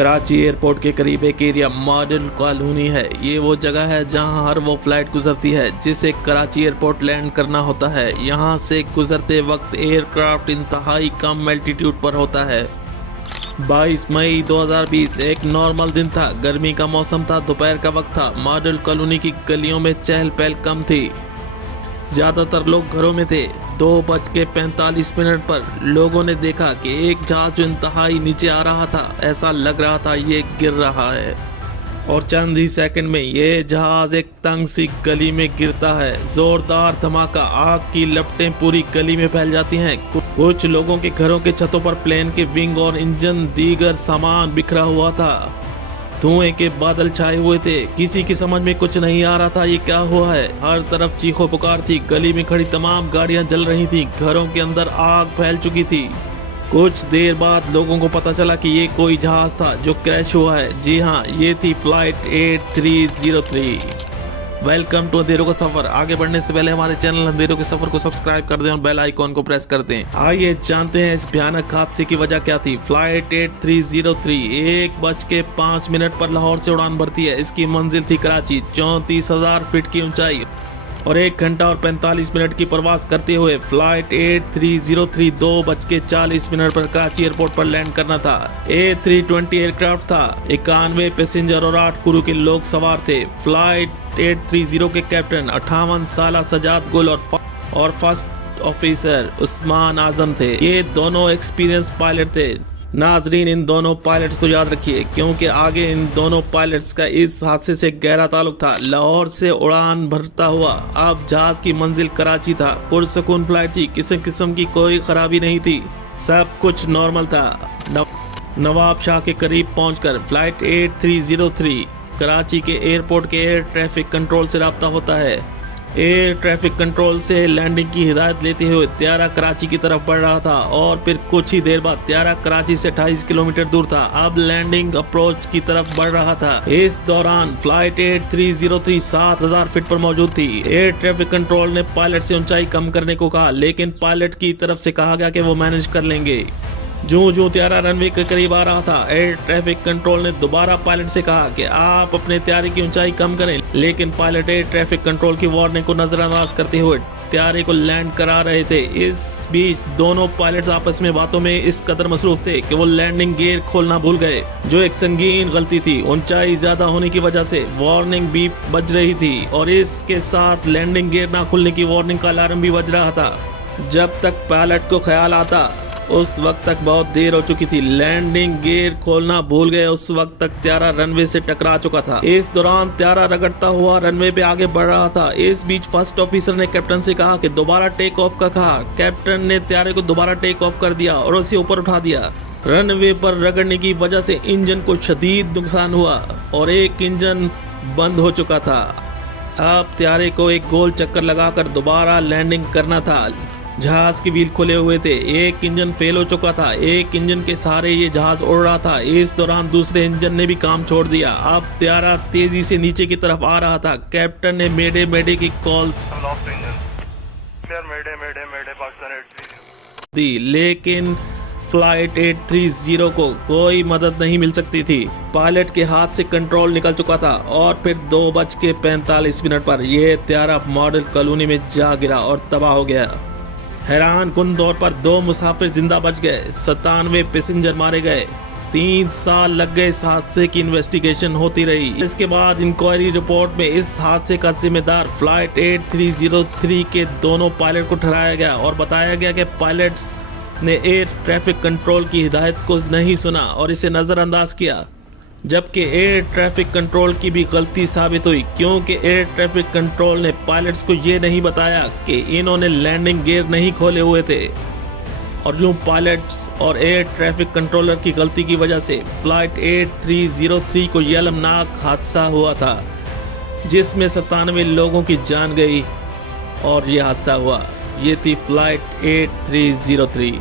Karachi airport के करीब एक एरिया मॉडल कॉलोनी है। ये वो जगह है जहां हर वो फ्लाइट गुजरती है जिसे कराची एयरपोर्ट लैंड करना होता है। यहां से गुजरते वक्त एयरक्राफ्ट इंतहाई कम एल्टीट्यूड पर होता है। 22 मई 2020 एक नॉर्मल दिन था। गर्मी का मौसम था, दोपहर का वक्त था। मॉडल कॉलोनी की गलियों में चहल पहल कम थी, ज्यादातर लोग घरों में थे। 2:45 पर लोगों ने देखा कि एक जहाज जो इंतहाई नीचे आ रहा था, ऐसा लग रहा था ये गिर रहा है। और चंद ही सेकंड में ये जहाज एक तंग सी गली में गिरता है। जोरदार धमाका, आग की लपटें पूरी गली में फैल जाती हैं। कुछ लोगों के घरों के छतों पर प्लेन के विंग और इंजन दीगर सामान बिखरा हुआ था। धुएं के बादल छाए हुए थे। किसी की समझ में कुछ नहीं आ रहा था ये क्या हुआ है। हर तरफ चीखों पुकार थी। गली में खड़ी तमाम गाड़ियां जल रही थी। घरों के अंदर आग फैल चुकी थी। कुछ देर बाद लोगों को पता चला कि ये कोई जहाज था जो क्रैश हुआ है। जी हाँ, ये थी फ्लाइट 8303। वेलकम टू अंधेरों का सफर। आगे बढ़ने से पहले हमारे चैनल अंधेरों के सफर को सब्सक्राइब कर दें और बेल आइकॉन को प्रेस कर दें। आइए जानते हैं इस भयानक हादसे की वजह क्या थी। फ्लाइट 8303 1:05 पर लाहौर से उड़ान भरती है। इसकी मंजिल थी कराची। 34,000 फीट की ऊंचाई और 1 घंटा और 45 मिनट की प्रवास करते हुए फ्लाइट 8303 2:40 पर कराची एयरपोर्ट पर लैंड करना था। A320 एयरक्राफ्ट था। 91 पैसेंजर और 8 क्रू के लोग सवार थे। फ्लाइट 830 के कैप्टन 58 साला सजाद गुल और फर्स्ट ऑफिसर उस्मान आजम थे। ये दोनों एक्सपीरियंस पायलट थे। नाजरीन, इन दोनों पायलट्स को याद रखिए क्योंकि आगे इन दोनों पायलट्स का इस हादसे से गहरा ताल्लुक था। लाहौर से उड़ान भरता हुआ अब जहाज की मंजिल कराची था। पुरसुकून फ्लाइट थी। किसी किस्म की कोई खराबी नहीं थी। सब कुछ नॉर्मल था। नवाब शाह के करीब पहुंचकर फ्लाइट 8303 कराची के एयरपोर्ट के एयर ट्रैफिक कंट्रोल से रब्ता होता है। एयर ट्रैफिक कंट्रोल से लैंडिंग की हिदायत लेते हुए त्यारा कराची की तरफ बढ़ रहा था और फिर कुछ ही देर बाद त्यारा कराची से 28 किलोमीटर दूर था। अब लैंडिंग अप्रोच की तरफ बढ़ रहा था। इस दौरान फ्लाइट 8303 7,000 फीट पर मौजूद थी। एयर ट्रैफिक कंट्रोल ने पायलट से ऊंचाई कम करने को कहा, लेकिन पायलट की तरफ से कहा गया कि वो मैनेज कर लेंगे। जो त्यारा रनवे के करीब आ रहा था, एयर ट्रैफिक कंट्रोल ने दोबारा पायलट से कहा कि आप अपने त्यारे की ऊंचाई कम करें, लेकिन पायलट एयर ट्रैफिक कंट्रोल की वार्निंग को नजरअंदाज करते हुए त्यारे को लैंड करा रहे थे। इस बीच दोनों पायलट्स आपस में बातों में इस कदर मसरूफ थे कि वो लैंडिंग गियर खोलना भूल गए, जो एक संगीन गलती थी। ऊंचाई ज्यादा होने की वजह से वार्निंग बीप बज रही थी और इसके साथ लैंडिंग गियर ना खुलने की वार्निंग का अलार्म भी बज रहा था। जब तक पायलट को ख्याल आता उस वक्त तक बहुत देर हो चुकी थी। लैंडिंग गियर खोलना भूल गए। उस वक्त तक त्यारा रनवे से टकरा चुका था। इस दौरान त्यारा रगड़ता हुआ रनवे पे आगे बढ़ रहा था। इस बीच फर्स्ट ऑफिसर ने कैप्टन से कहा कि दोबारा टेक ऑफ का कहा। कैप्टन ने त्यारे को दोबारा टेक ऑफ कर दिया और उसे ऊपर उठा दिया। रनवे पर रगड़ने की वजह से इंजन को शदीद नुकसान हुआ और एक इंजन बंद हो चुका था। अब त्यारे को एक गोल चक्कर लगाकर दोबारा लैंडिंग करना था। जहाज के व्हील खुले हुए थे। एक इंजन फेल हो चुका था। एक इंजन के सहारे ये जहाज उड़ रहा था। इस दौरान दूसरे इंजन ने भी काम छोड़ दिया। अब त्यारा तेजी से नीचे की तरफ आ रहा था। कैप्टन ने मेडे की कॉल दी, लेकिन फ्लाइट 830 को कोई मदद नहीं मिल सकती थी। पायलट के हाथ से कंट्रोल निकल चुका था और फिर 2:45 पर यह त्यारा मॉडल कॉलोनी में जा गिरा और तबाह हो गया। हैरान कुन तौर पर 2 मुसाफिर जिंदा बच गए, 97 पैसेंजर मारे गए। 3 साल लग गए। इस हादसे की इन्वेस्टिगेशन होती रही। इसके बाद इंक्वायरी रिपोर्ट में इस हादसे का जिम्मेदार फ्लाइट 8303 के दोनों पायलट को ठहराया गया और बताया गया कि पायलट्स ने एयर ट्रैफिक कंट्रोल की हिदायत को नहीं सुना और इसे नजरअंदाज किया, जबकि एयर ट्रैफिक कंट्रोल की भी गलती साबित हुई क्योंकि एयर ट्रैफिक कंट्रोल ने पायलट्स को ये नहीं बताया कि इन्होंने लैंडिंग गियर नहीं खोले हुए थे। और यूं पायलट्स और एयर ट्रैफिक कंट्रोलर की गलती की वजह से फ्लाइट 8303 को यह अलमनाक हादसा हुआ था जिसमें 97 लोगों की जान गई और यह हादसा हुआ। ये थी फ्लाइट 8303।